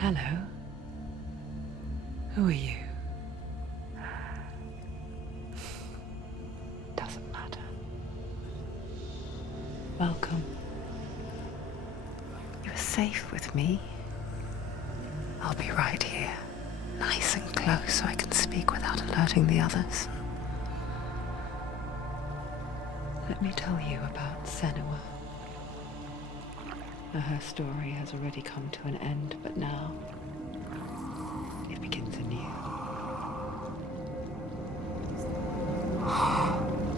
Hello. Who are you? Doesn't matter. Welcome. You're safe with me. I'll be right here, nice and close so I can speak without alerting the others. Let me tell you about Senua. Her story has already come to an end, but now it begins anew.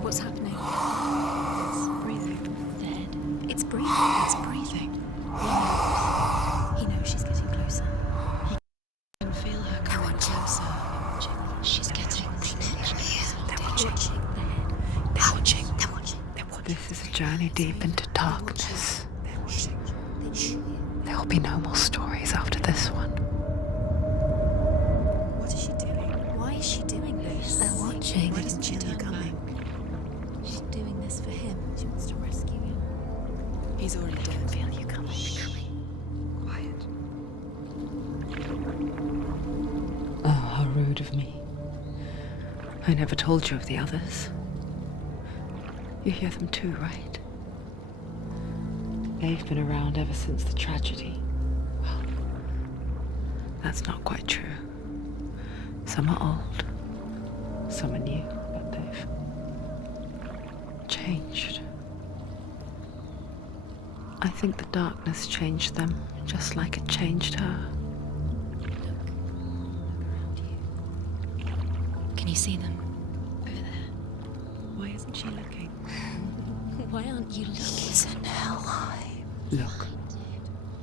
What's happening? It's breathing. Dead. It's breathing. It's breathing. Yeah. He knows she's getting closer. He can feel her coming closer. She's getting closer. They're watching. They're watching. They're watching. They're watching. This is a journey deep into darkness. There will be no more stories after this one. What is she doing? Why is she doing this? They're watching. Why doesn't she turn back? She's doing this for him. She wants to rescue him. He's already dead. I feel you coming. Quiet. Oh, how rude of me. I never told you of the others. You hear them too, right? They've been around ever since the tragedy. Well, that's not quite true. Some are old, some are new, but they've changed. I think the darkness changed them, just like it changed her. Can you see them? Over there. Why isn't she looking? Why aren't you looking? He's in hell. Look,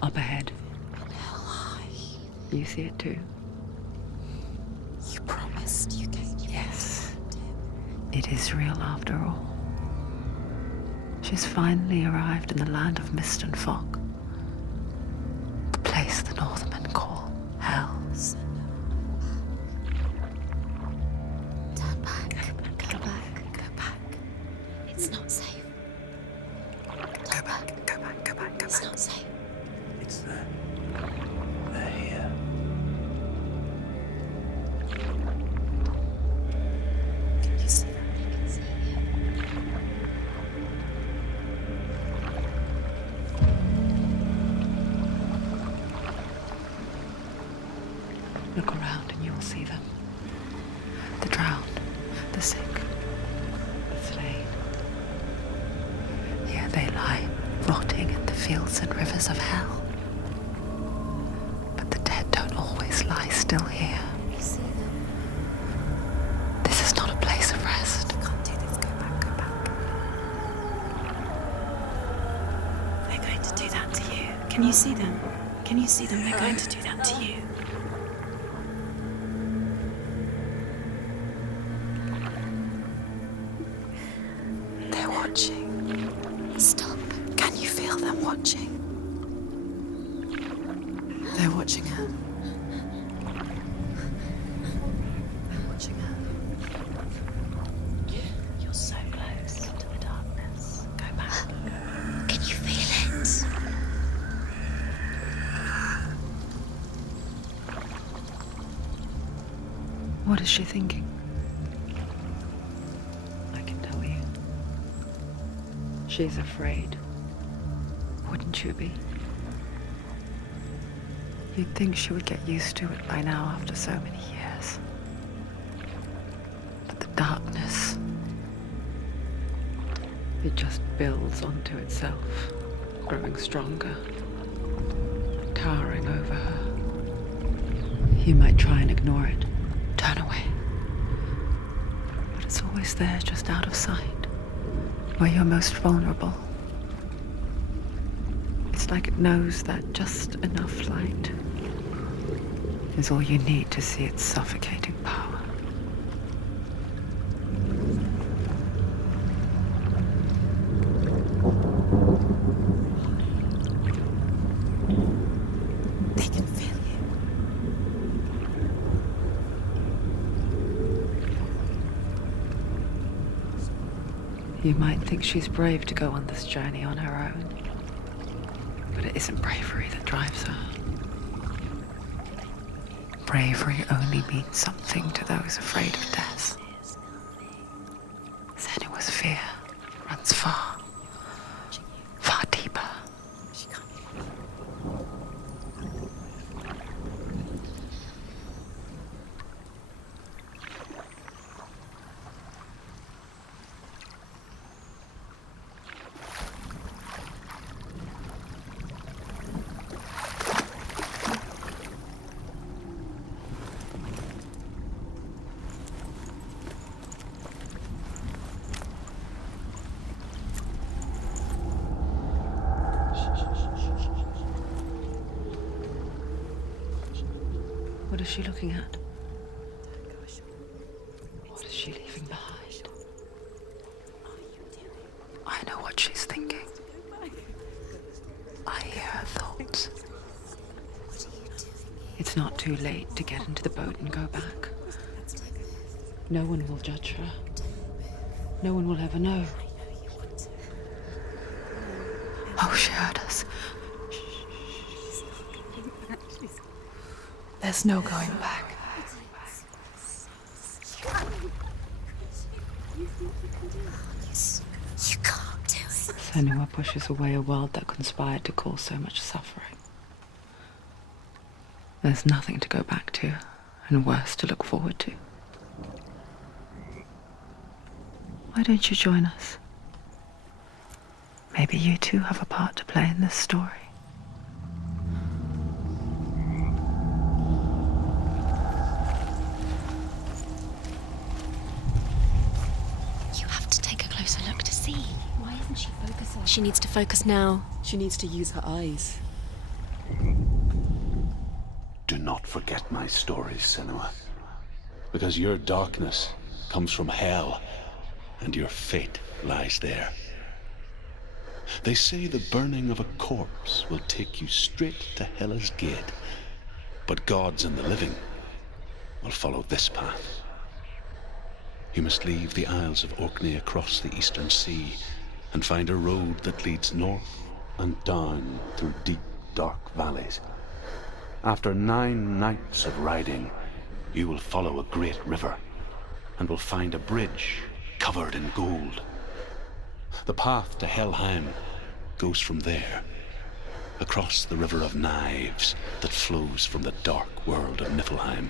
up ahead. You see it too? You promised you gave. Yes. It is real after all. She's finally arrived in the land of mist and fog. The place the Northmen call Hell. Turn back. Go back. Go back. It's not safe. Go back, go back, go back, go It's back. not safe. It's there. They're here. Can you see them? I can see you. Look around and you will see them. The drowned, the sick, the slain. Here they lie, rotting in the fields and rivers of hell. But the dead don't always lie still here. You see them? This is not a place of rest. You can't do this. Go back. Go back. They're going to do that to you. Can you see them? Can you see them? They're going to do that to you. They're watching. Stop. Can you feel them watching? They're watching her. They're watching her. You're so close to the darkness. Go back. Can you feel it? What is she thinking? I can tell you. She's afraid. Wouldn't you be? You'd think she would get used to it by now after so many years. But the darkness, it just builds onto itself, growing stronger, towering over her. You might try and ignore it, turn away. But it's always there, just out of sight, where you're most vulnerable. It's like it knows that just enough light is all you need to see its suffocating power. They can feel you. You might think she's brave to go on this journey on her own, but it isn't bravery that drives her. bravery only means something to those afraid of death. Senua's fear runs far, far deeper. What is she looking at? What is she leaving behind? I know what she's thinking. I hear her thoughts. It's not too late to get into the boat and go back. No one will judge her. No one will ever know. Oh, she heard us. There's no going back. You can't do it. Senua pushes away a world that conspired to cause so much suffering. There's nothing to go back to, and worse to look forward to. Why don't you join us? Maybe you too have a part to play in this story. Look to see. Why isn't she focusing? She needs to focus now. She needs to use her eyes. Do not forget my stories, Senua. Because your darkness comes from hell, and your fate lies there. They say the burning of a corpse will take you straight to Hela's gate, but gods and the living will follow this path. You must leave the Isles of Orkney across the eastern sea and find a road that leads north and down through deep, dark valleys. After 9 nights of riding, you will follow a great river and will find a bridge covered in gold. The path to Helheim goes from there, across the river of knives that flows from the dark world of Niflheim.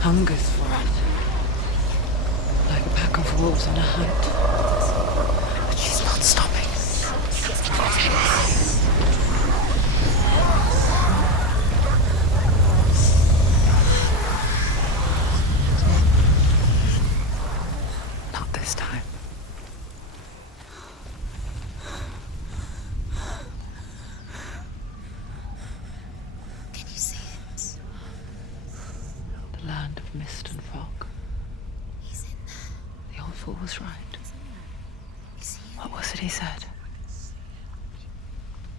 Hungers for it, like a pack of wolves on a hunt. But she's not stopping. Not this time. Can you see it? The land of mist and fog. He's in there. The old fool was right. Is he? What was it he said?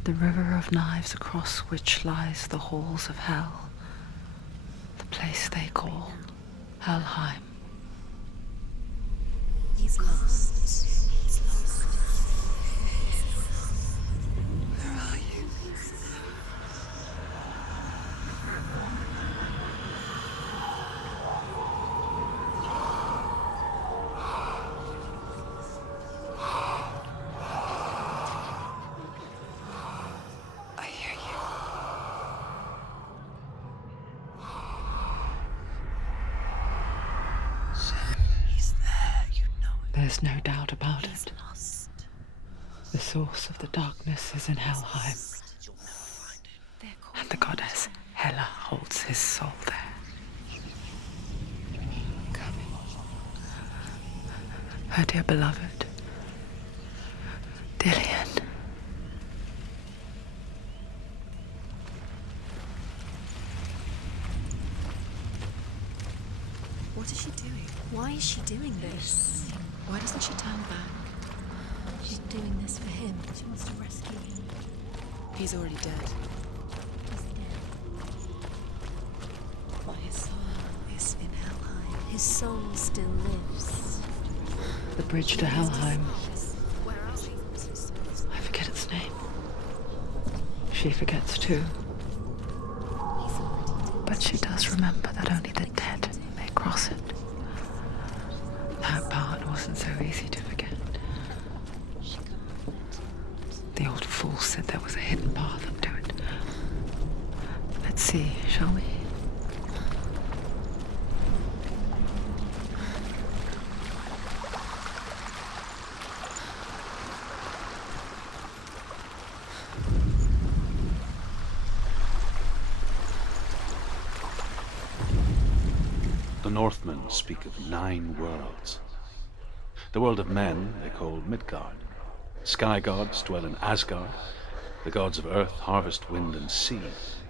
The river of knives across which lies the halls of hell. The place they call Helheim. He's lost. He's lost. Where are you? I hear you. He's there. There's no doubt about He's it. lost. The source of the darkness is in Helheim, They're called and the goddess Hela holds his soul there. Her dear beloved, Dillian. What is she doing? Why is she doing this? Why doesn't she turn back? She's doing this for him. She wants to rescue him. He's already dead. He's dead. But his soul is in Helheim. His soul still lives. The bridge to Helheim. Where are we? I forget its name. She forgets too. But she does remember that only the dead may cross it. That part wasn't so easy to forget. The old fool said there was a hidden path up to it. Let's see, shall we? The Northmen speak of 9 worlds. The world of men they call Midgard. Sky gods dwell in Asgard. The gods of earth, harvest, wind, and sea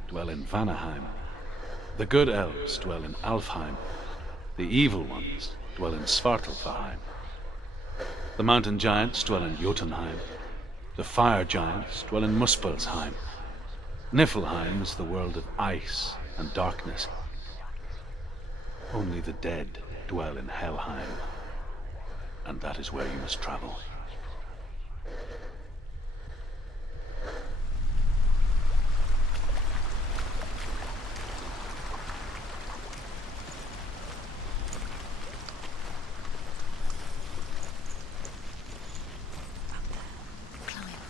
dwell in Vanaheim. The good elves dwell in Alfheim. The evil ones dwell in Svartalfheim. The mountain giants dwell in Jotunheim. The fire giants dwell in Muspelheim. Niflheim is the world of ice and darkness. Only the dead dwell in Helheim, and that is where you must travel. Climb.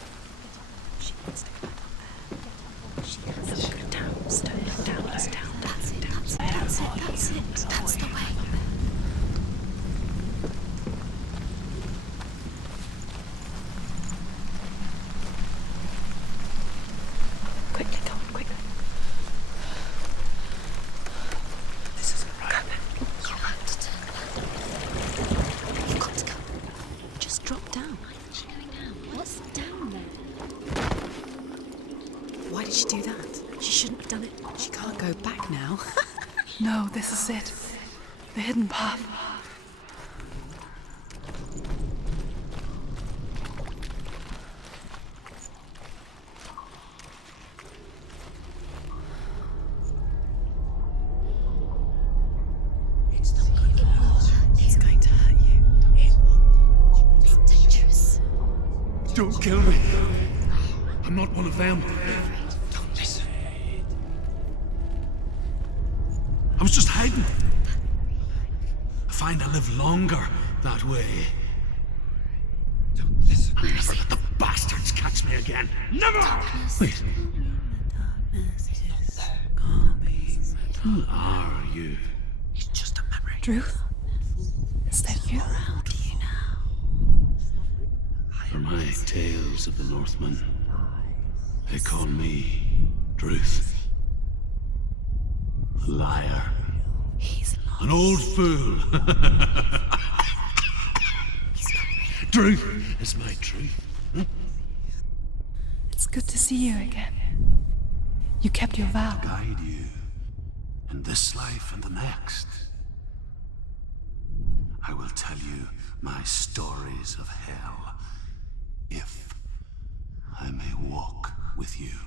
She wants to go up there. She has to go down. Stone down. It's down. That's it. That's it. That's it. That's it. That's the way. Quickly, go on, quickly. This isn't right. You have to turn back. You've got to go. Just drop down. Why isn't she going down? What's down there? Why did she do that? She shouldn't have done it. She can't go back now. No, this is it. The hidden path. It's not going to hurt. It's going to hurt you. It's dangerous. Don't kill me. I'm not one of them. Don't listen. I was just hiding. I find I live longer that way. Don't listen. I'll never let the bastards catch me again. Never! Wait. Who are you? It's just a memory. Ruth? Is that you? How do you now? For my tales of the Northmen, they call me Druth. A liar. He's lost. An old fool. Truth is my truth. It's good to see you again. You kept your vow. Guide you in this life and the next. I will tell you my stories of hell, if I may walk with you.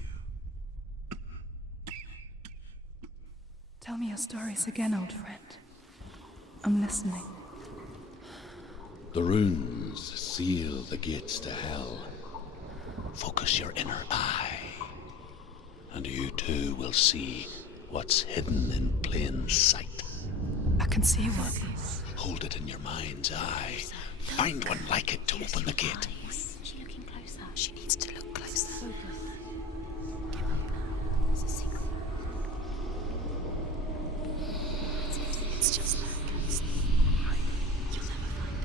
Tell me your stories again, old friend. I'm listening. The runes seal the gates to hell. Focus your inner eye, and you too will see what's hidden in plain sight. I can see one. Hold it in your mind's eye. Find one like it to open the gate. Is she looking closer? She needs to look closer. Focus. It's a secret. It's just that. You'll never find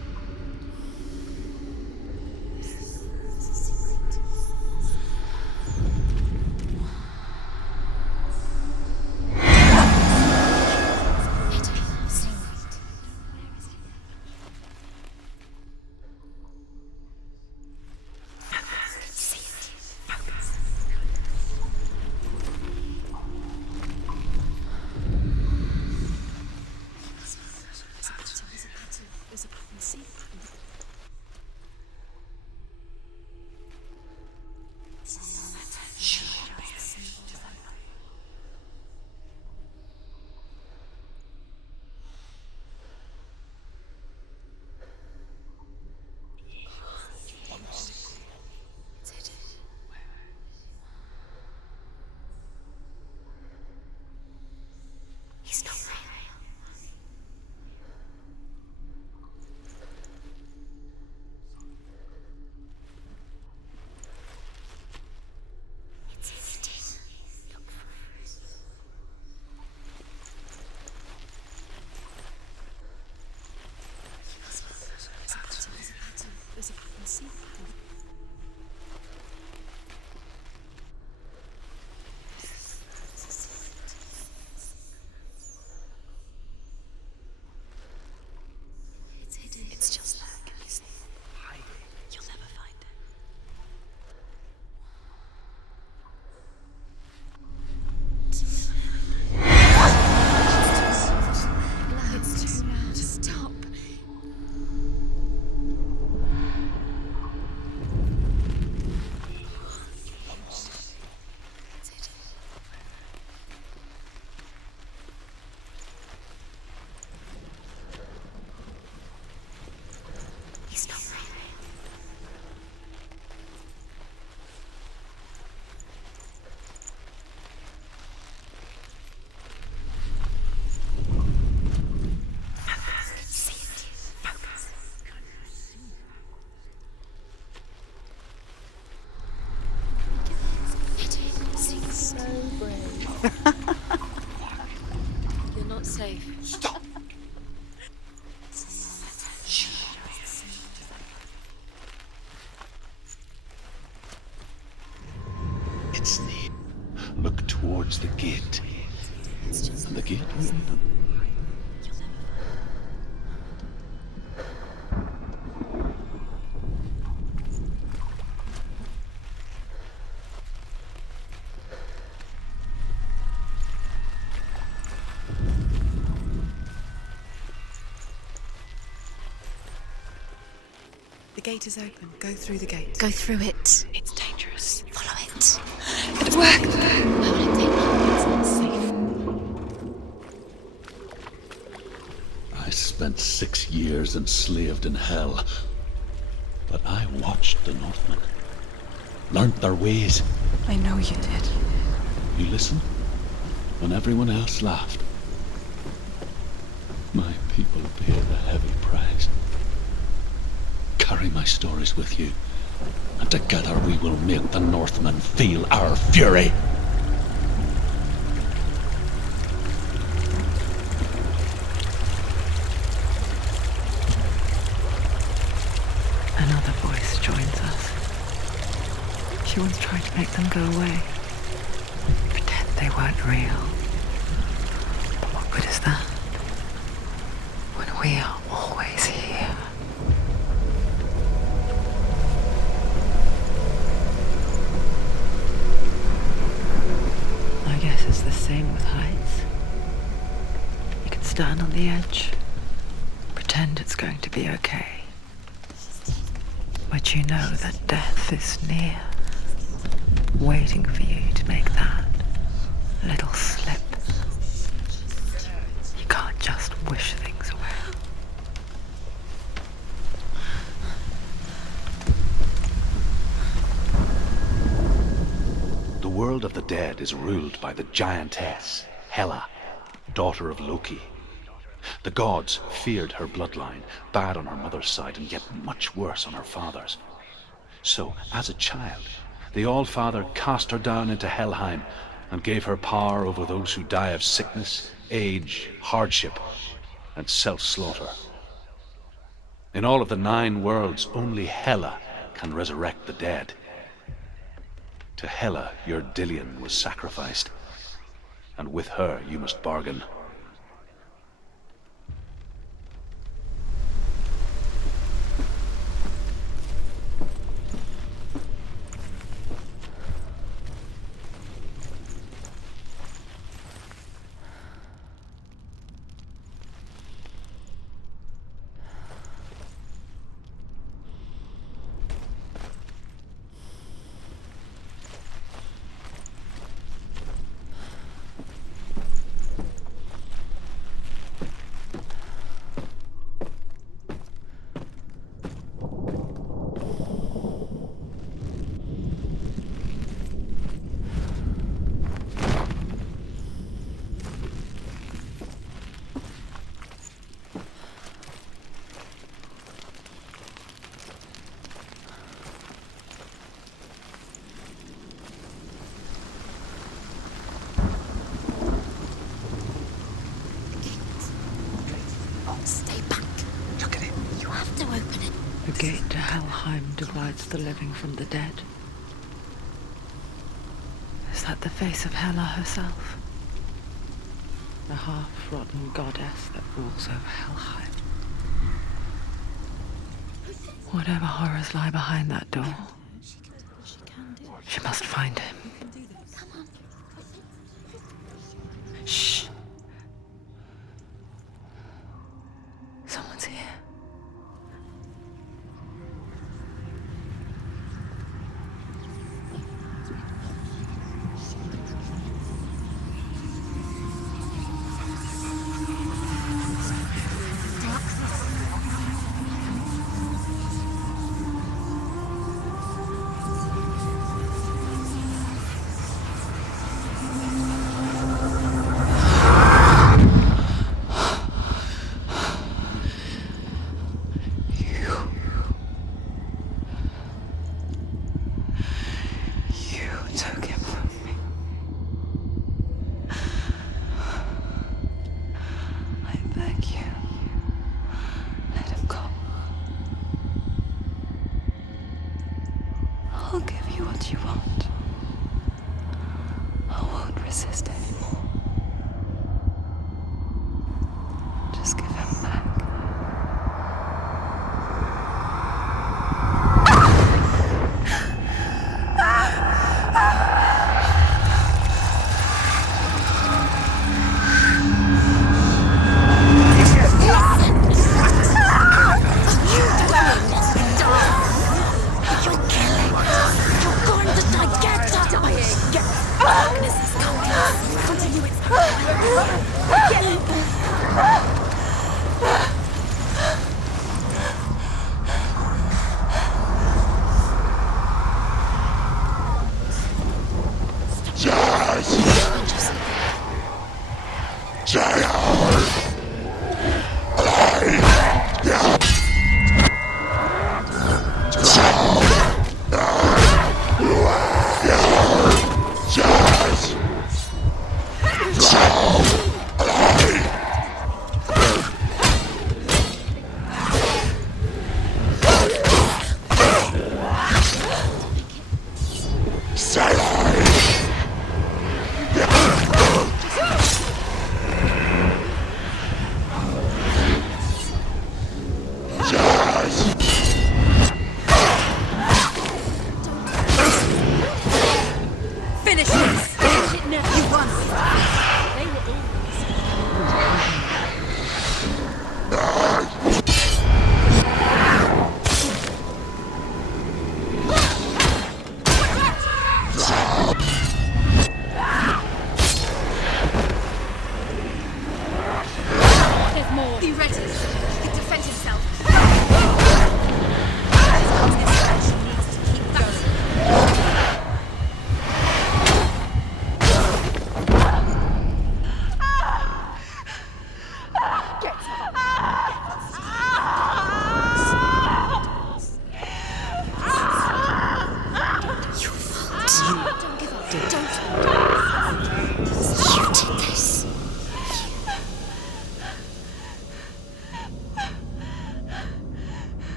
not safe. Stop! It's near. Look towards the gate. And the gate will open. The gate is open. Go through the gate. Go through it. It's dangerous. Follow it. It'll work. Where will it take you? It's not safe. I spent 6 years enslaved in hell. But I watched the Northmen. Learnt their ways. I know you did. You listened when everyone else laughed. My people paid a heavy price. Carry my stories with you, and together we will make the Northmen feel our fury. Another voice joins us. She once tried to make them go away. Pretend they weren't real. But what good is that? When we are always here. I guess it's the same with heights. You can stand on the edge, pretend it's going to be okay. But you know that death is near, waiting for you to make that little slip. You can't just wish things away. The world of the dead is ruled by the giantess, Hela, daughter of Loki. The gods feared her bloodline, bad on her mother's side and yet much worse on her father's. So, as a child, the All-Father cast her down into Helheim and gave her power over those who die of sickness, age, hardship, and self-slaughter. In all of the 9 worlds, only Hela can resurrect the dead. To Hela, your Dillion was sacrificed, and with her you must bargain. Stay back. Look at it. You have to open it. The gate to Helheim divides the living from the dead. Is that the face of Hela herself? The half-rotten goddess that rules over Helheim. Whatever horrors lie behind that door, she must find him. Shh. Someone's here.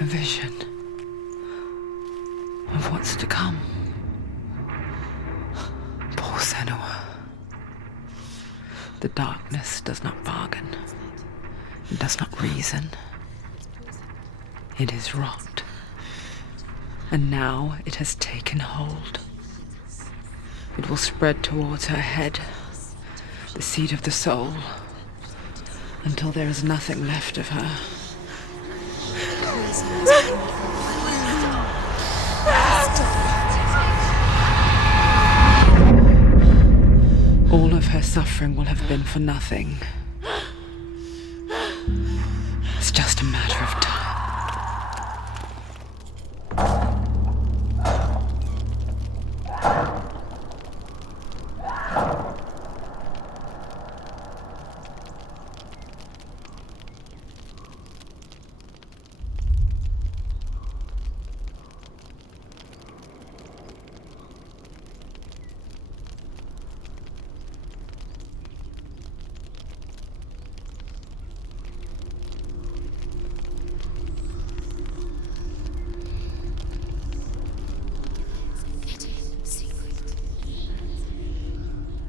A vision of what's to come. Poor Senua. The darkness does not bargain. It does not reason. It is rot. And now it has taken hold. It will spread towards her head, the seat of the soul, until there is nothing left of her. All of her suffering will have been for nothing. It's just a matter of time.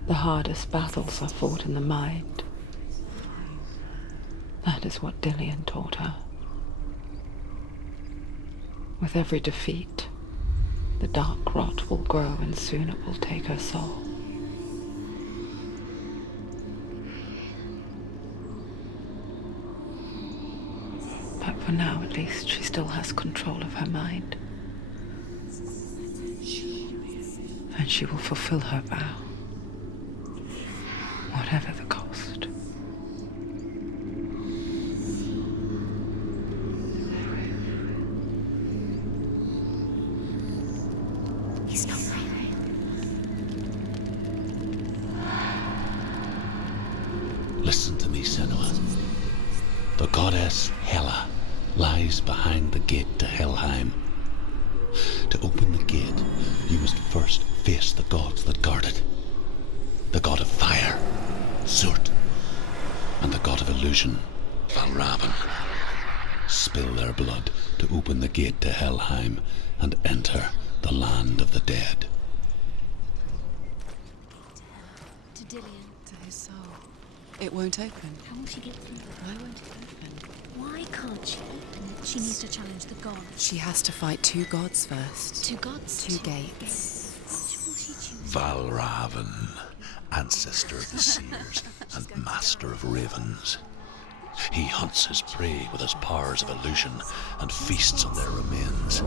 The hardest battles are fought in the mind. That is what Dillian taught her. With every defeat, the dark rot will grow and soon it will take her soul. But for now, at least, she still has control of her mind. And she will fulfill her vow. Whatever the cost. He's not breathing. Listen to me, Senua. The goddess Hela lies behind the gate to Helheim. To open the gate, you must first face the gods that guard it. The god of fire, Surt, and the god of illusion, Valravn. Spill their blood to open the gate to Helheim and enter the land of the dead. To Dillian. To his soul. It won't open. How will she get through? Why won't it open? Why can't she? She needs to challenge the gods. She has to fight 2 gods first. 2 gods? 2 gates. Which will she choose? Valravan, ancestor of the seers and master of ravens. He hunts his prey with his powers of illusion and feasts on their remains.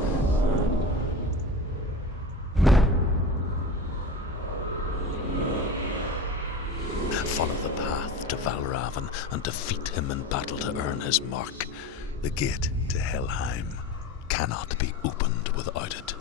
Follow the path to Valravan and defeat him in battle to earn his mark. The gate to Helheim cannot be opened without it.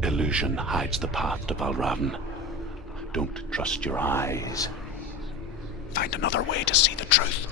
Illusion hides the path to Valravan. Don't trust your eyes. Find another way to see the truth.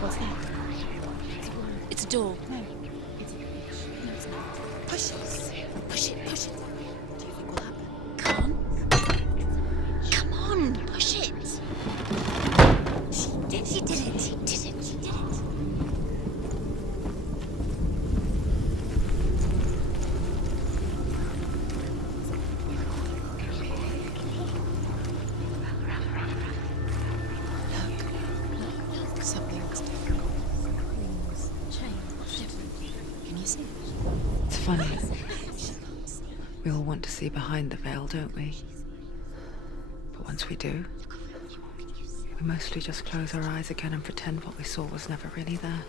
What's that? It's a door. No. It's not. Push it. Push it. Push it. Do you think will happen? Come on. Come on. Push it. She did it. She did it. She did it. She did it. Something's different. Can you see? It's funny. We all want to see behind the veil, don't we? But once we do, we mostly just close our eyes again and pretend what we saw was never really there.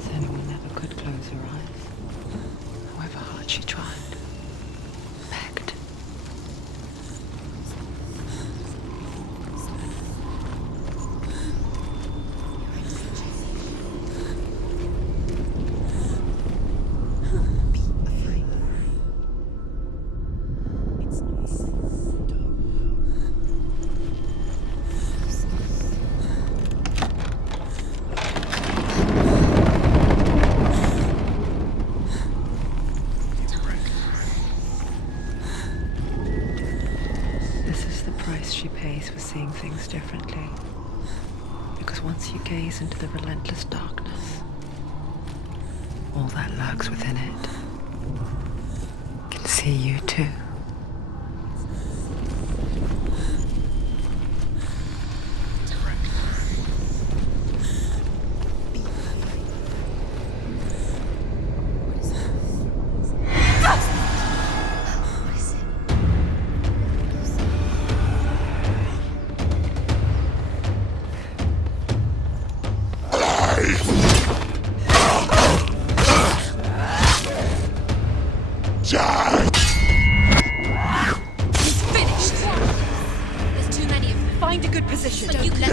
Senua never could close her eyes, however hard she tried. Begged. This is the price she pays for seeing things differently. Because once you gaze into the relentless darkness, all that lurks within it can see you too. What is it? He's finished. There's too many of them. Find a good position. But you let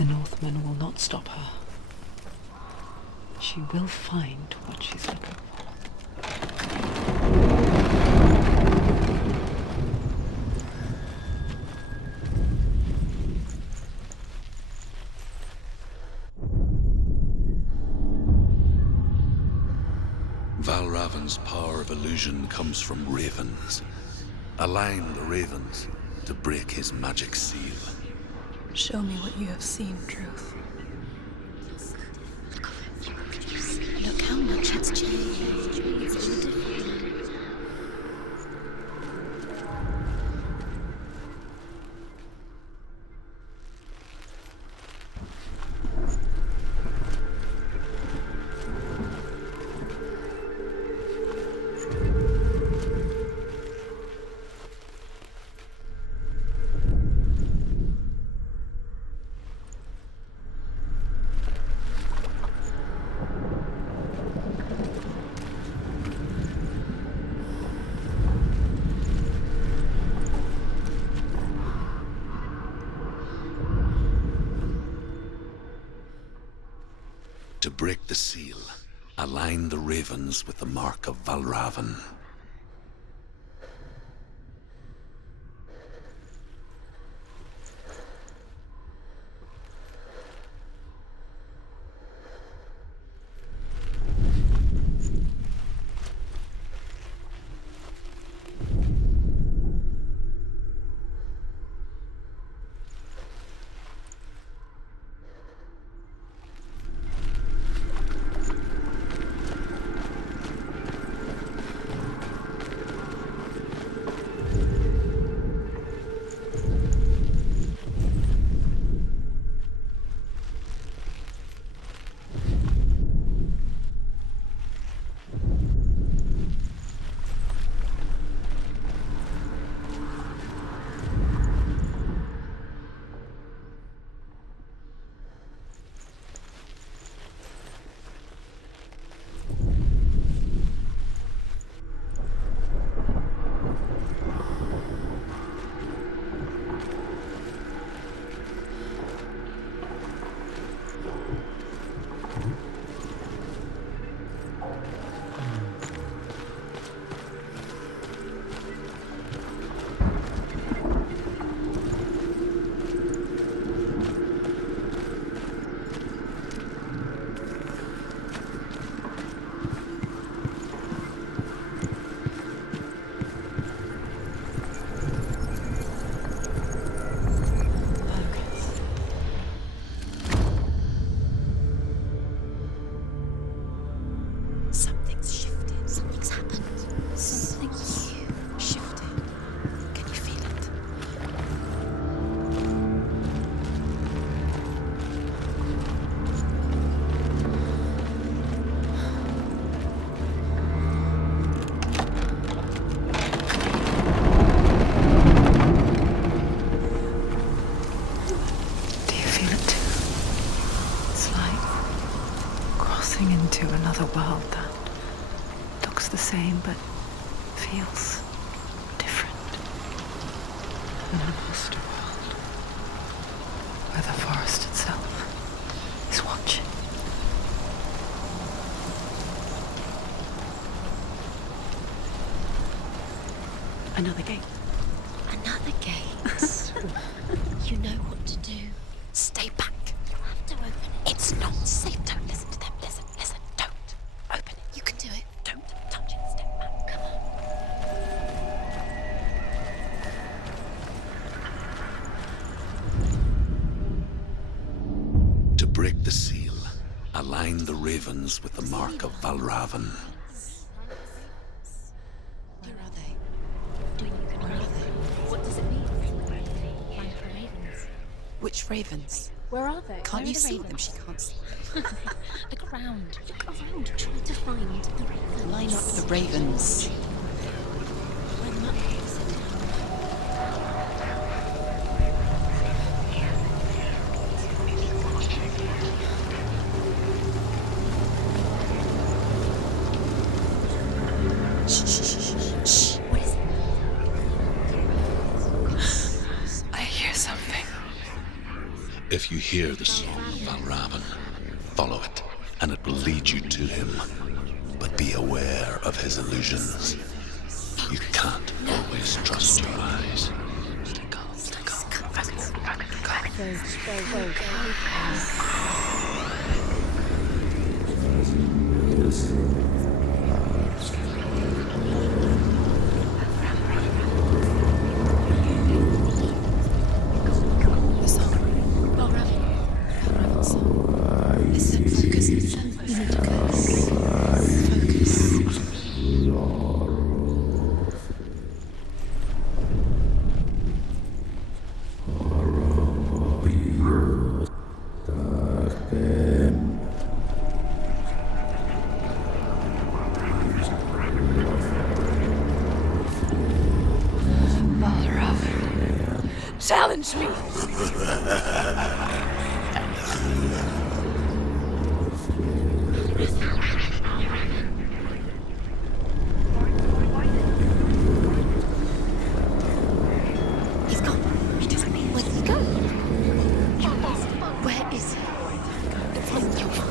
The Northmen will not stop her. She will find what she's looking for. Valravan's power of illusion comes from ravens. Align the ravens to break his magic seal. Show me what you have seen, Truth. Look how much it's changed. It's all different. To break the seal, align the ravens with the mark of Valravan. Another world that looks the same but feels different. An imposter world where the forest itself is watching. Another gate. Another gate. You know what to do. Stay back. You have to open it. It's not safe. Don't listen to them. Listen. Don't. Open it. You can do it. Don't touch it. Step back. Come on. To break the seal, align the ravens with the mark of Valravan. Where are they? Where are they? What does it mean? Find the ravens. Which ravens? Where are they? Can't you see them? She can't see. Look around. Look around. Try to find the ravens. Line up the ravens. Line up. Shh. What is it? I hear something. If you hear the song of Valravn, follow it, and it will lead you to him. But be aware of his illusions. You can't always trust your eyes. Challenge me! He's gone. He doesn't mean where did he go? Where is he? It's not your fault.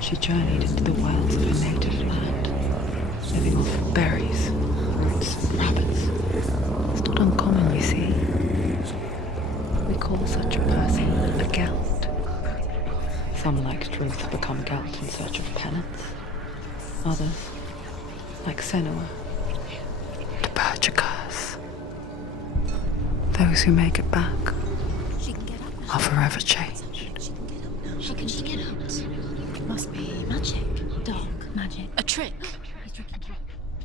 She journeyed into the wilds of her native land, living off berries, roots, and rabbits. It's not uncommon, you see. We call such a person a gelt. Some, like truth, become gelt in search of penance. Others, like Senua, to purge a curse. Those who make it back are forever changed. How can she get out? It must be magic. Dark magic. A trick.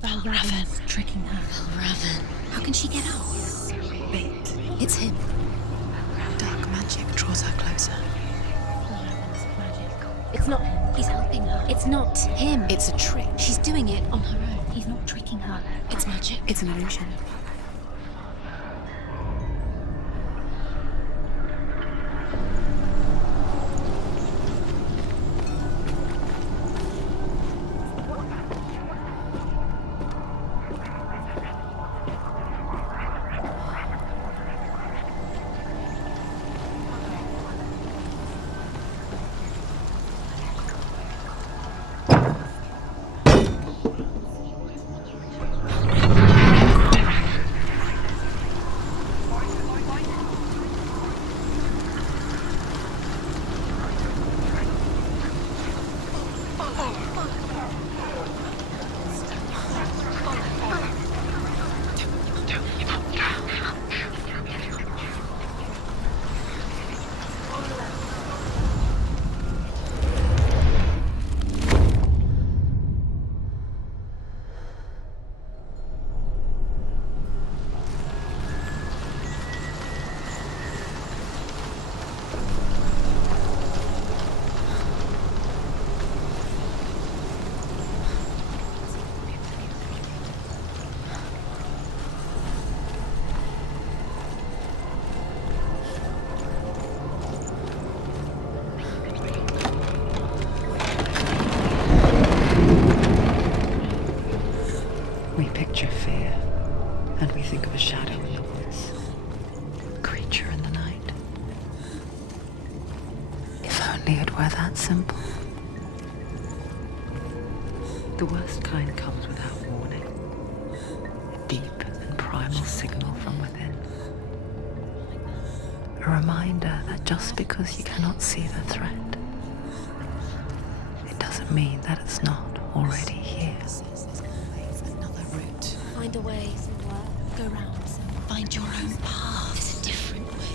Valravn's tricking her. Valravn. How can she get out? Wait. It's him. Dark magic draws her closer. It's not him. He's helping her. It's not him. It's a trick. She's doing it on her own. He's not tricking her. It's magic. It's an illusion. That simple. The worst kind comes without warning. A deep and primal signal from within. A reminder that just because you cannot see the threat doesn't mean that it's not already here. Another route. Find a way, Senua. Go round, Senua. Find your own path. There's a different way.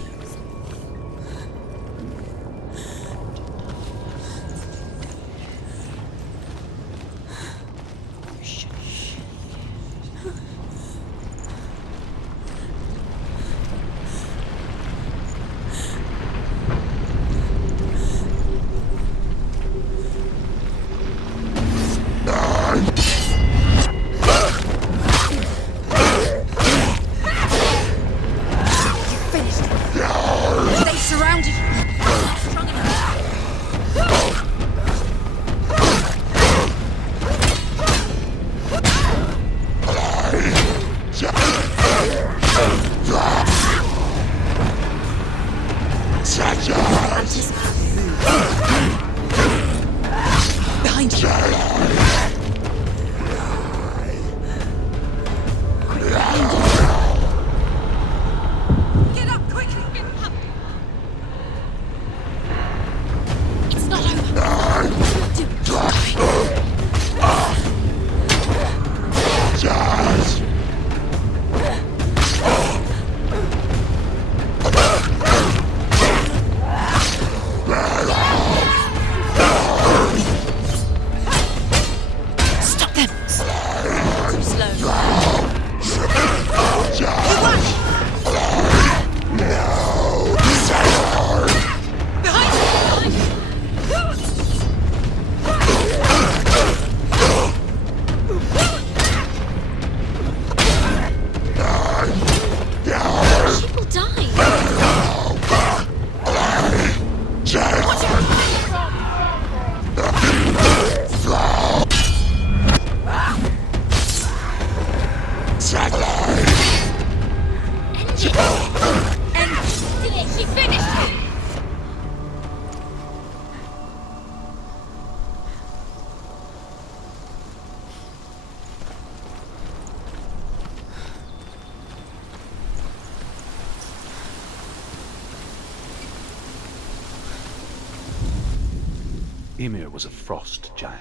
Ymir was a frost giant,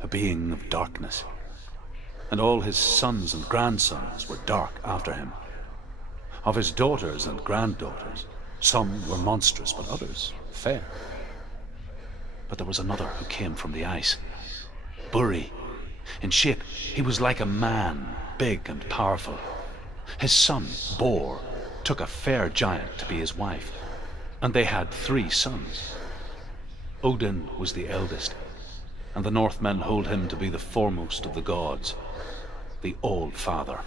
a being of darkness, and all his sons and grandsons were dark after him. Of his daughters and granddaughters, some were monstrous, but others fair. But there was another who came from the ice, Buri. In shape, he was like a man, big and powerful. His son, Bor, took a fair giant to be his wife, and they had 3 sons. Odin was the eldest, and the Northmen hold him to be the foremost of the gods, the All-Father.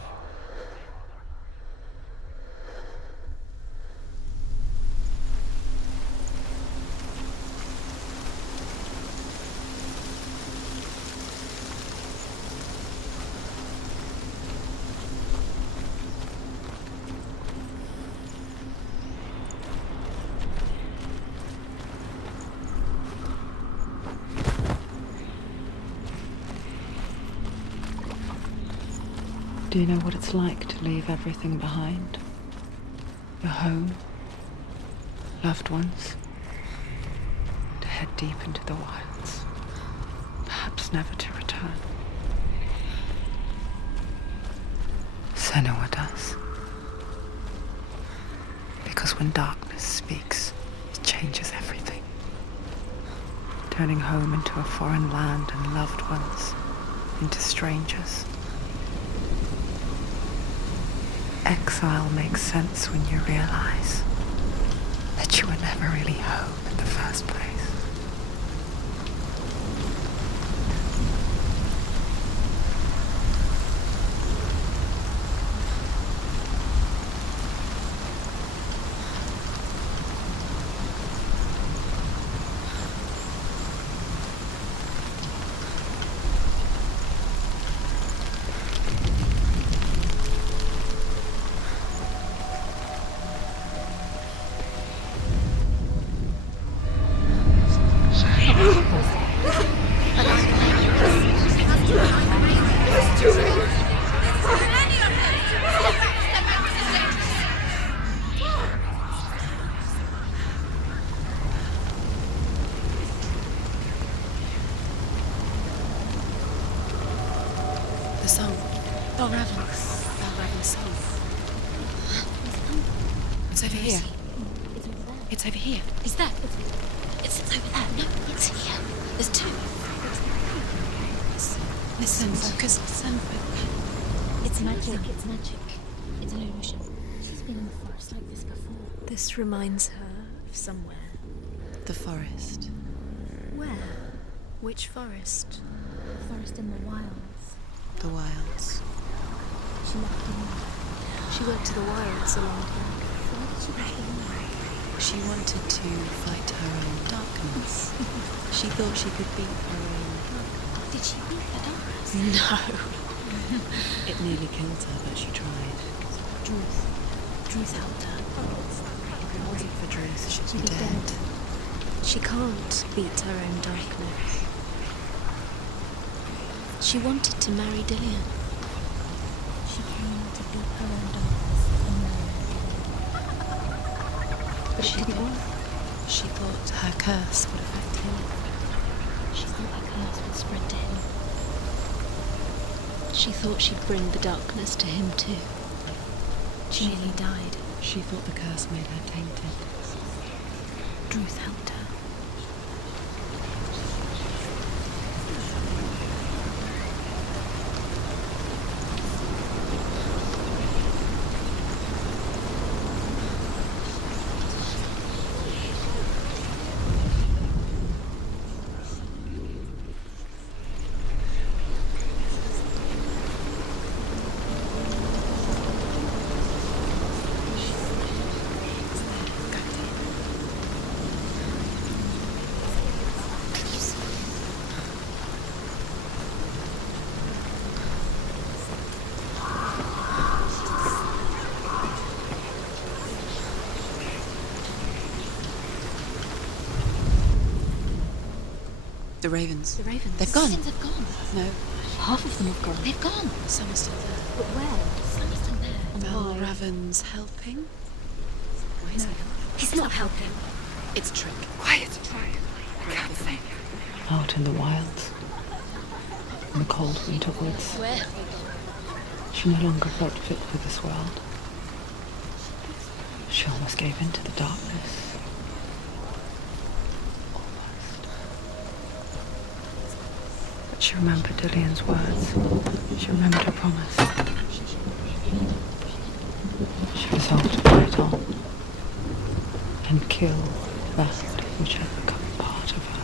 Do you know what it's like to leave everything behind? Your home, loved ones, to head deep into the wilds, perhaps never to return. Senua does. Because when darkness speaks, it changes everything, turning home into a foreign land and loved ones into strangers. Exile makes sense when you realize that you were never really home in the first place. Valraven's soul. It's over here. It's over here. Is that? It's over there. No, it's here. There's two. Listen, focus. Listen. It's magic. It's magic. It's an illusion. She's been in the forest like this before. This reminds her of somewhere. The forest. Where? Which forest? The forest in the wilds. The wilds. She left him. She went to the wilds along here. Why did she leave him? She wanted to fight her own darkness. She thought she could beat her own. Did she beat the darkness? No. It nearly killed her, but she tried. Druth helped her. If it wasn't for Druth, she'd be dead. She can't beat her own darkness. She wanted to marry Dillian. She came to beat her own darkness and marry Dillian. But she didn't. She thought her curse would affect him. She thought her curse would spread to him. She thought she'd bring the darkness to him too. She nearly died. She thought the curse made her tainted. Druth helped her. The ravens. The ravens. They've gone. They've gone. No. Half of them have gone. They've gone. Some are still there. But where? Some are still there. And why? Valraven's helping? Why is he helping? He's not helping. It's a trick. Quiet. I can't think. Out in the wilds, in the cold winter woods, Where have they gone? she no longer felt fit for this world. She almost gave in to the darkness. But she remembered Dillian's words. She remembered her promise. She resolved to fight on and kill that which had become part of her.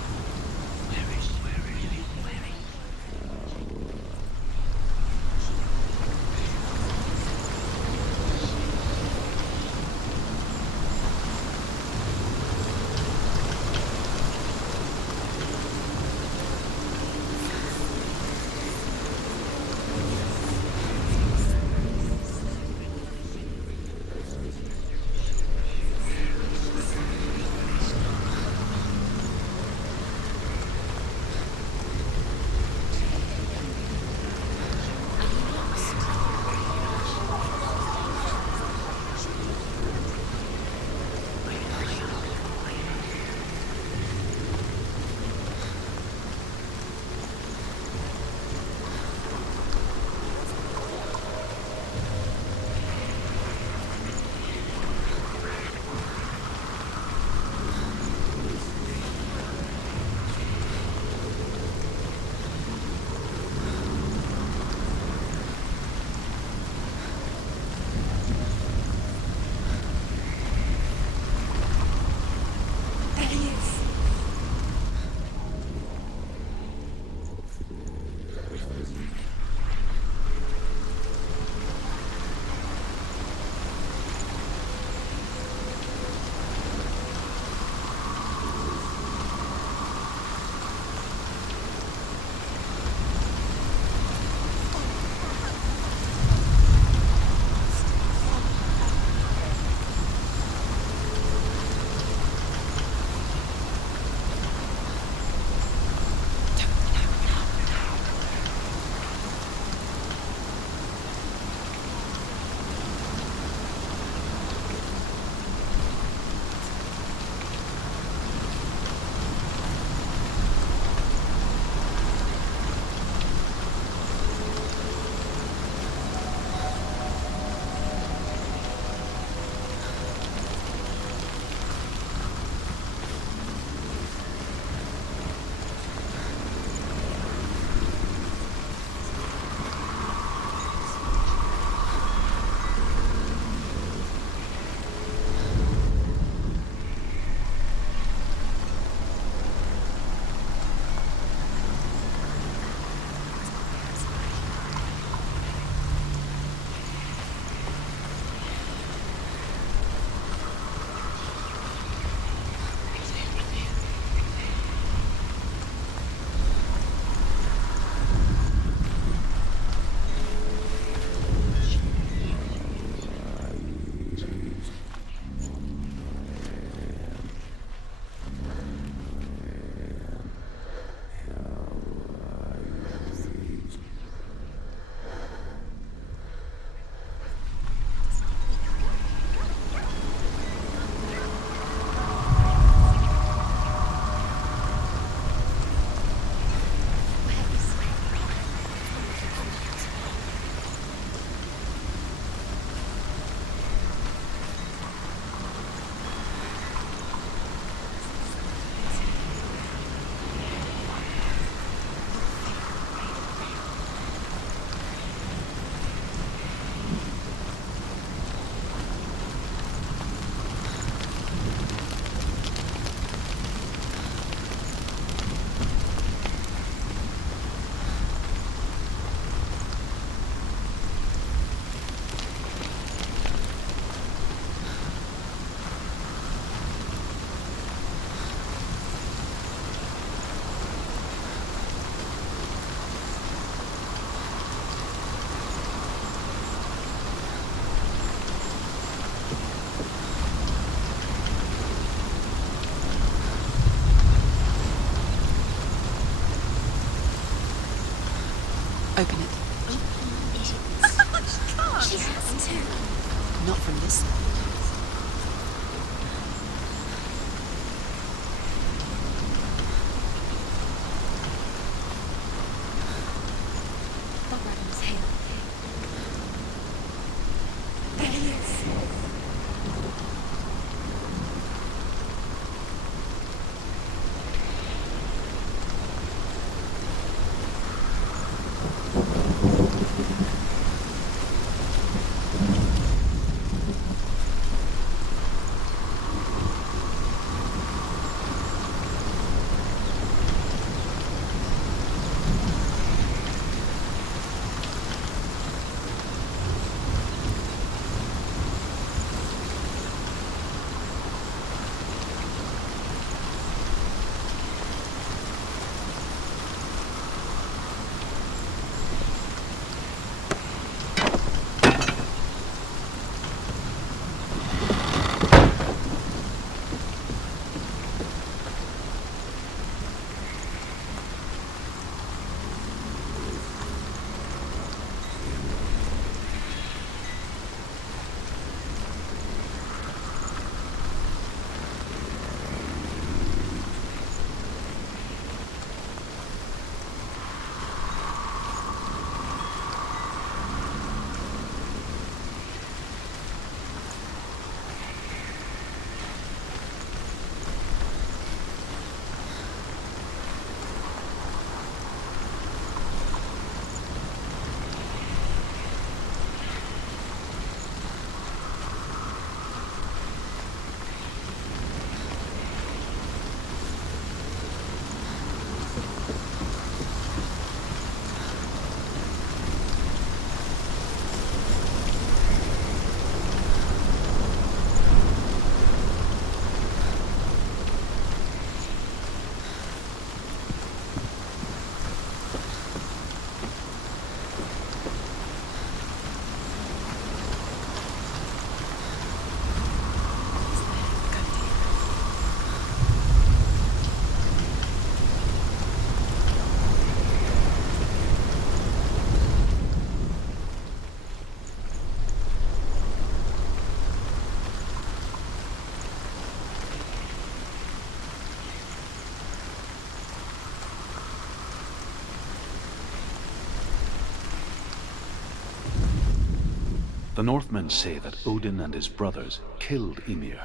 The Northmen say that Odin and his brothers killed Ymir,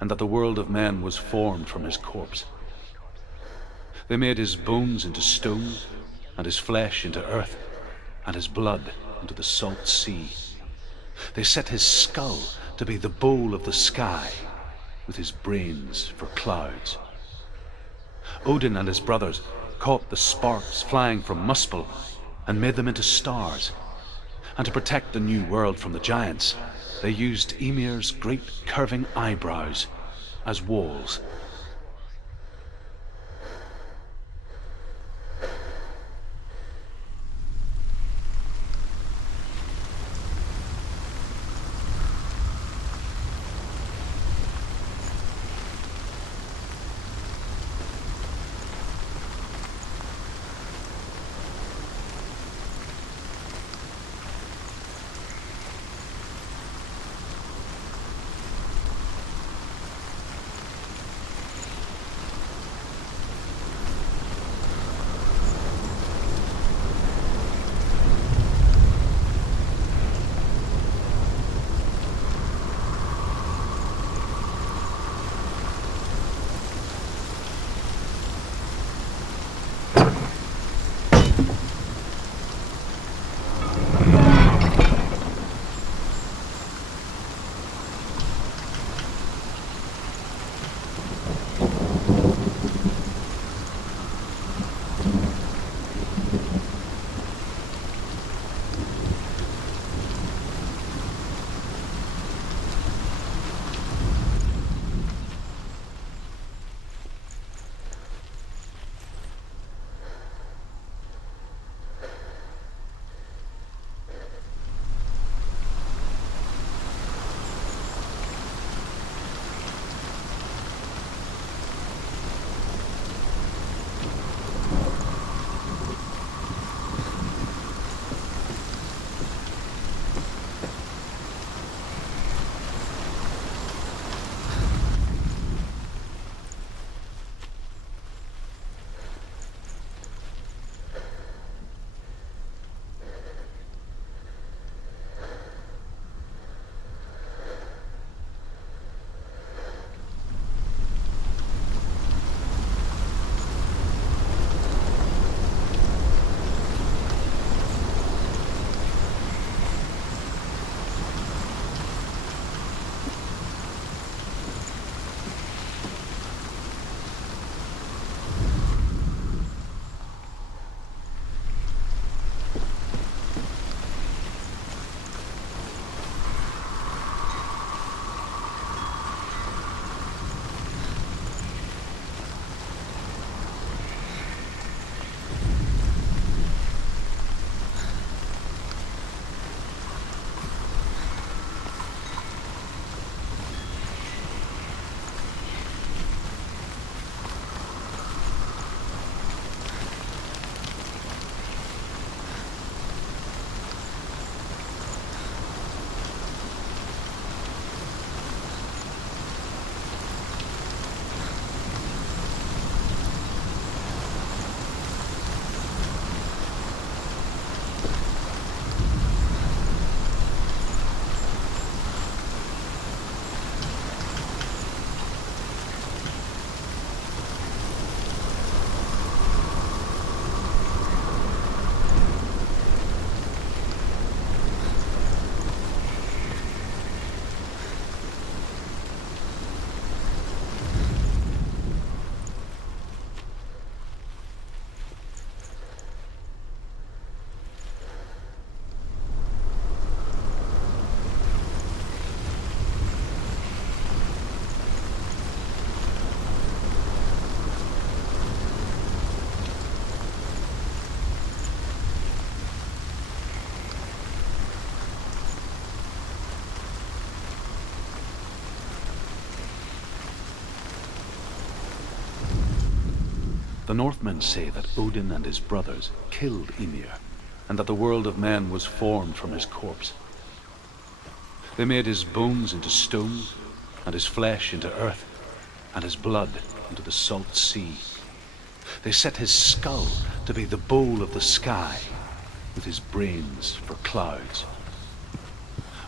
and that the world of men was formed from his corpse. They made his bones into stone, and his flesh into earth, and his blood into the salt sea. They set his skull to be the bowl of the sky, with his brains for clouds. Odin and his brothers caught the sparks flying from Muspel and made them into stars. And to protect the new world from the giants, they used Ymir's great curving eyebrows as walls. The Northmen say that Odin and his brothers killed Ymir, and that the world of men was formed from his corpse. They made his bones into stone, and his flesh into earth, and his blood into the salt sea. They set his skull to be the bowl of the sky, with his brains for clouds.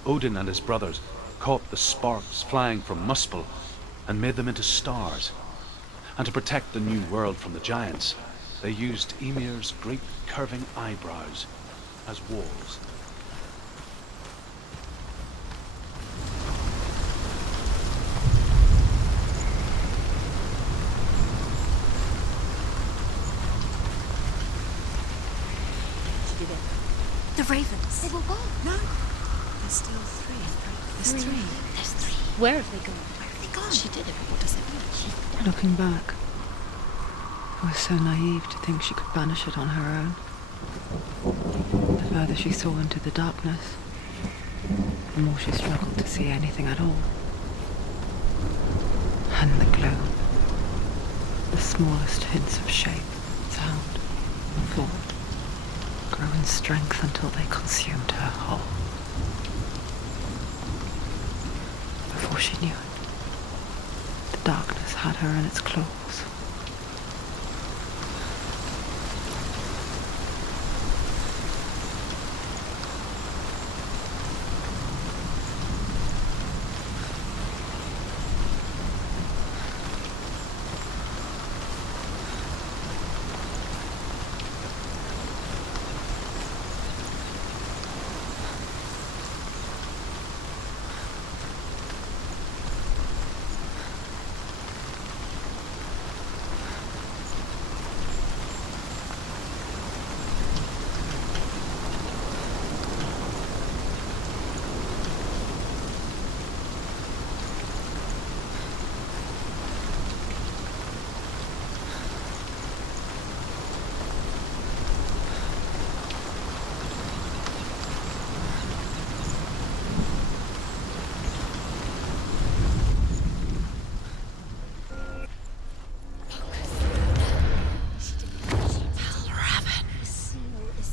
Odin and his brothers caught the sparks flying from Muspel and made them into stars. And to protect the new world from the giants, they used Ymir's great curving eyebrows as walls. The ravens. They were gone. No. There's still three. There's three. There's three. Where have they gone? Where have they gone? She did it. What does it mean? Looking back, I was so naive to think she could banish it on her own. The further she saw into the darkness, the more she struggled to see anything at all. And the gloom, the smallest hints of shape, sound, thought, grow in strength until they consumed her whole. Before she knew it, the darkness had her in its claws.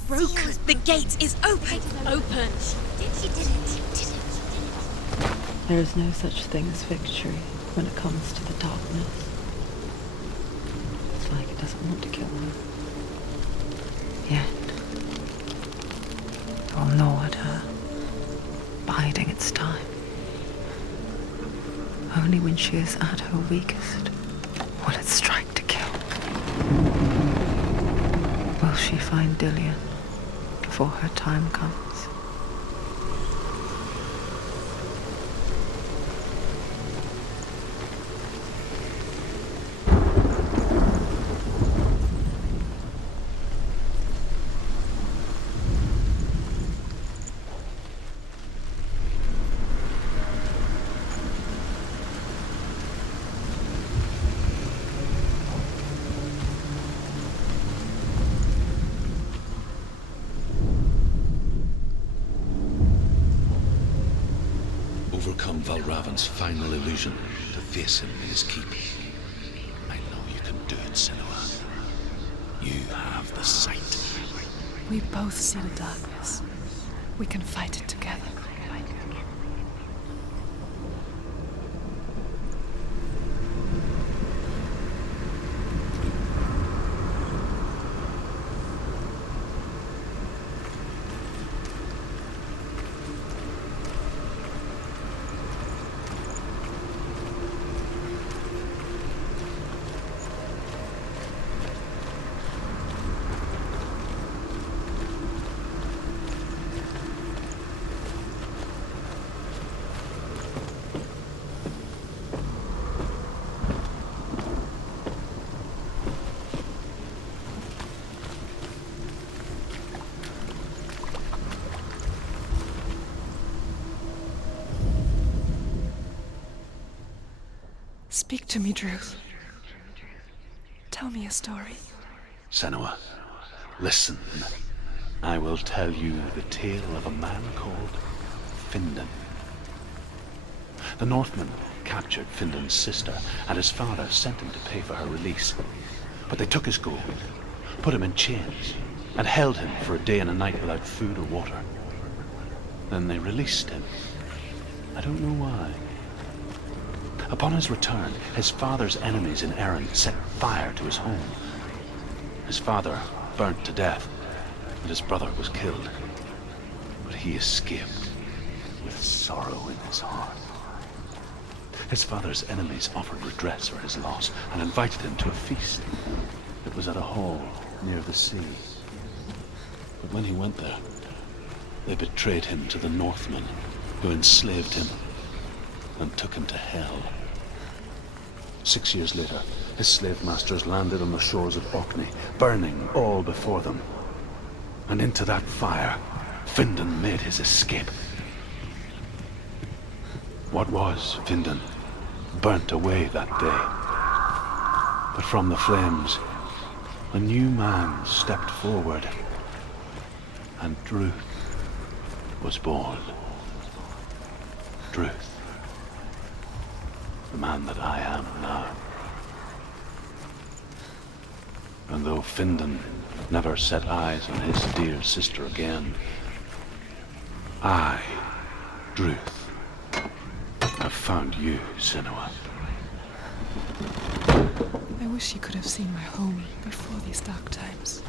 Broken. The gate is open. Open. She did it. There is no such thing as victory when it comes to the darkness. It's like it doesn't want to kill her. Yet, it will gnaw at her, biding its time. Only when she is at her weakest will it strike to kill. Will she find Dillion before her time comes? Overcome Valravan's final illusion to face him in his keep. I know you can do it, Senua. You have the sight. We both see the darkness. We can fight it together. Speak to me, Druth. Tell me a story. Senua, listen. I will tell you the tale of a man called Findan. The Northmen captured Findan's sister, and his father sent him to pay for her release. But they took his gold, put him in chains, and held him for a day and a night without food or water. Then they released him. I don't know why. Upon his return, his father's enemies in Erin set fire to his home. His father burnt to death, and his brother was killed. But he escaped with with sorrow in his heart. His father's enemies offered redress for his loss and invited him to a feast. It was at a hall near the sea. But when he went there, they betrayed him to the Northmen, who enslaved him and took him to hell. 6 years later, his slave masters landed on the shores of Orkney, burning all before them. And into that fire, Findan made his escape. What was Findan burnt away that day. But from the flames, a new man stepped forward, and Druth was born. Druth, the man that I am now. And though Findan never set eyes on his dear sister again, I, Druth, have found you, Senua. I wish you could have seen my home before these dark times.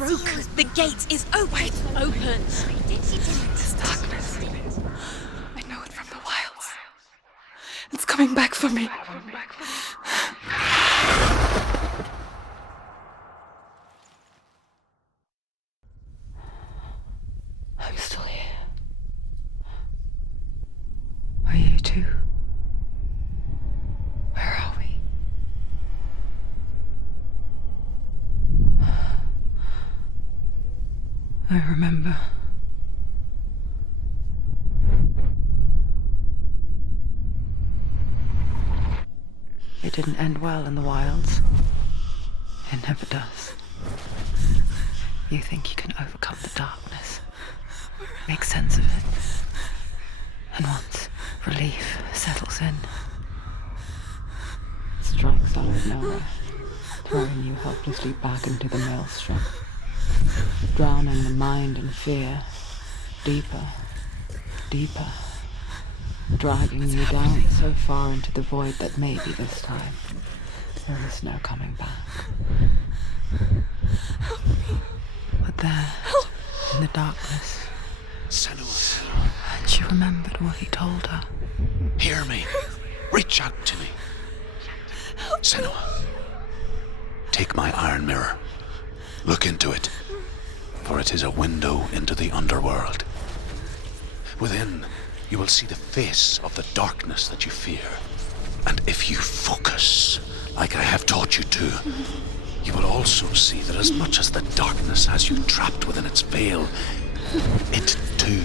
broken. The gate is open. It's open. This darkness. I know it from the wilds. It's coming back for me. I'm still here. Are you too? Where are we? I remember. It didn't end well in the wilds. It never does. You think you can overcome the darkness, make sense of it, and once relief settles in, it strikes out of nowhere, throwing you helplessly back into the maelstrom, drowning the mind in fear, deeper, deeper, dragging you down so far into the void that maybe this time there is no coming back. But there, in the darkness, Senua, and she remembered what he told her. hear me. Reach out to me. Senua, take my iron mirror. Look into it, for it is a window into the underworld. Within, you will see the face of the darkness that you fear. And if you focus, like I have taught you to, you will also see that as much as the darkness has you trapped within its veil, it too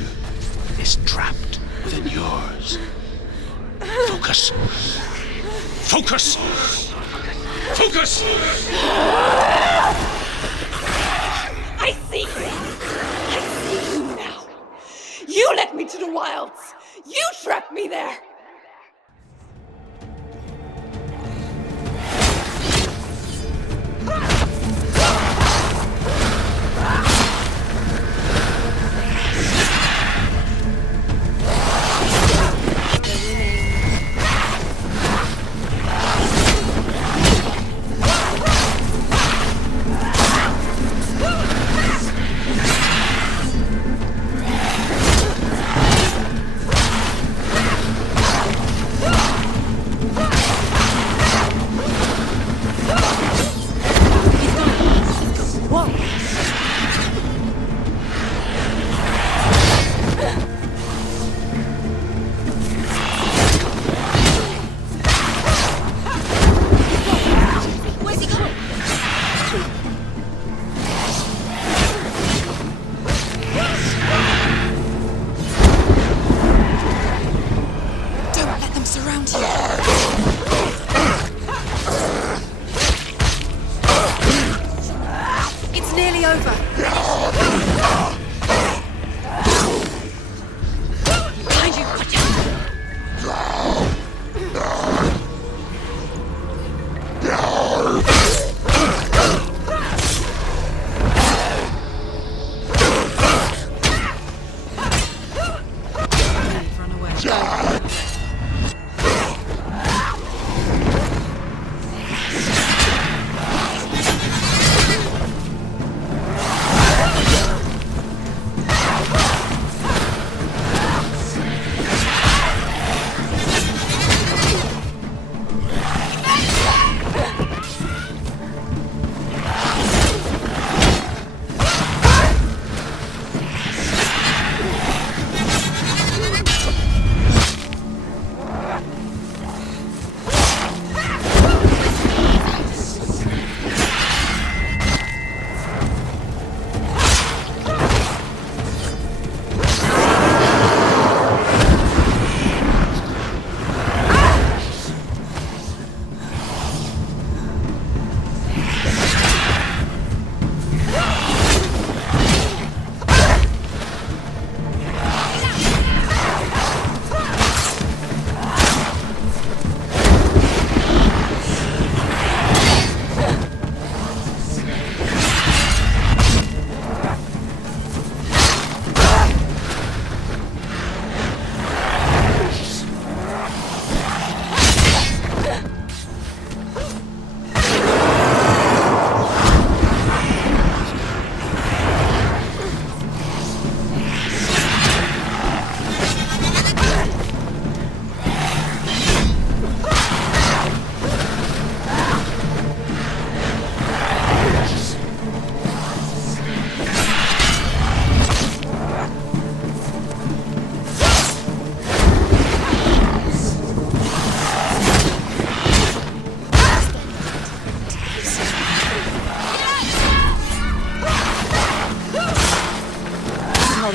is trapped within yours. Focus. Focus! Focus! I see you! I see you now! You led me to the wilds! You trapped me there!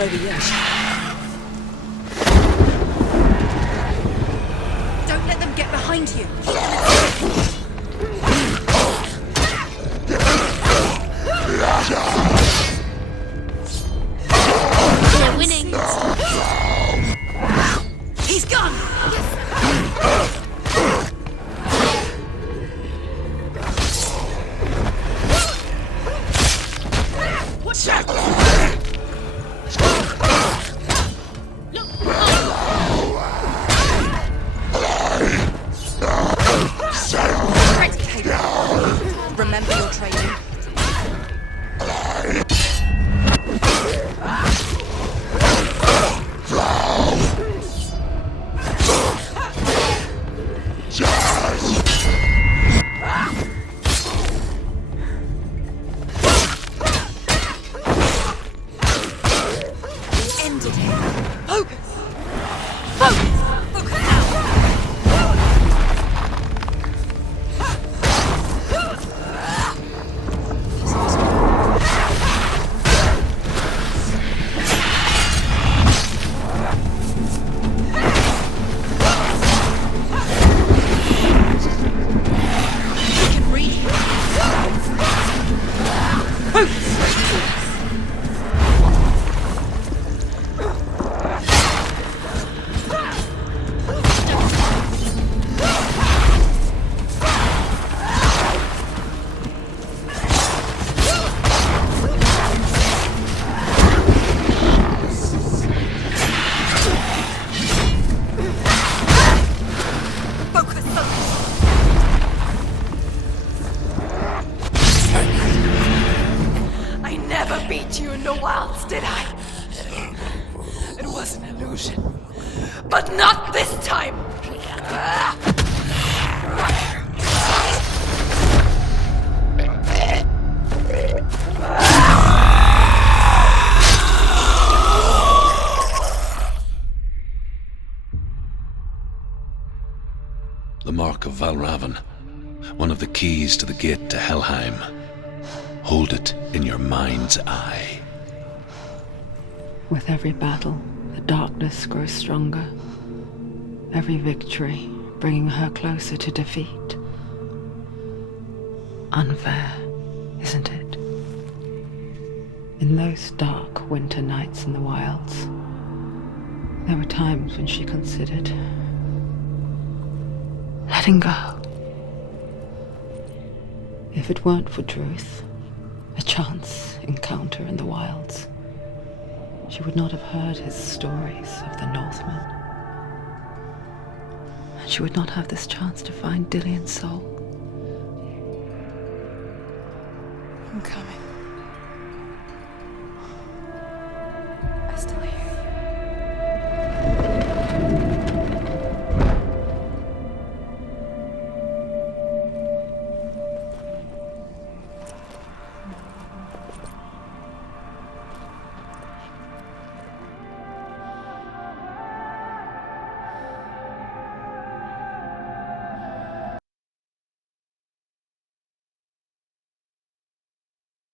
not over yet. Don't let them get behind you. They're winning. He's gone! Watch out! Remember your training. Ended him. Focus! Focus! Focus now! Did I? It was an illusion. But not this time! The mark of Valravn, one of the keys to the gate to Helheim. Hold it in your mind's eye. With every battle, the darkness grows stronger. Every victory bringing her closer to defeat. Unfair, isn't it? In those dark winter nights in the wilds, there were times when she considered letting go. If it weren't for Druth, a chance encounter in the wilds, she would not have heard his stories of the Northmen. And she would not have this chance to find Dillion's soul. I'm coming.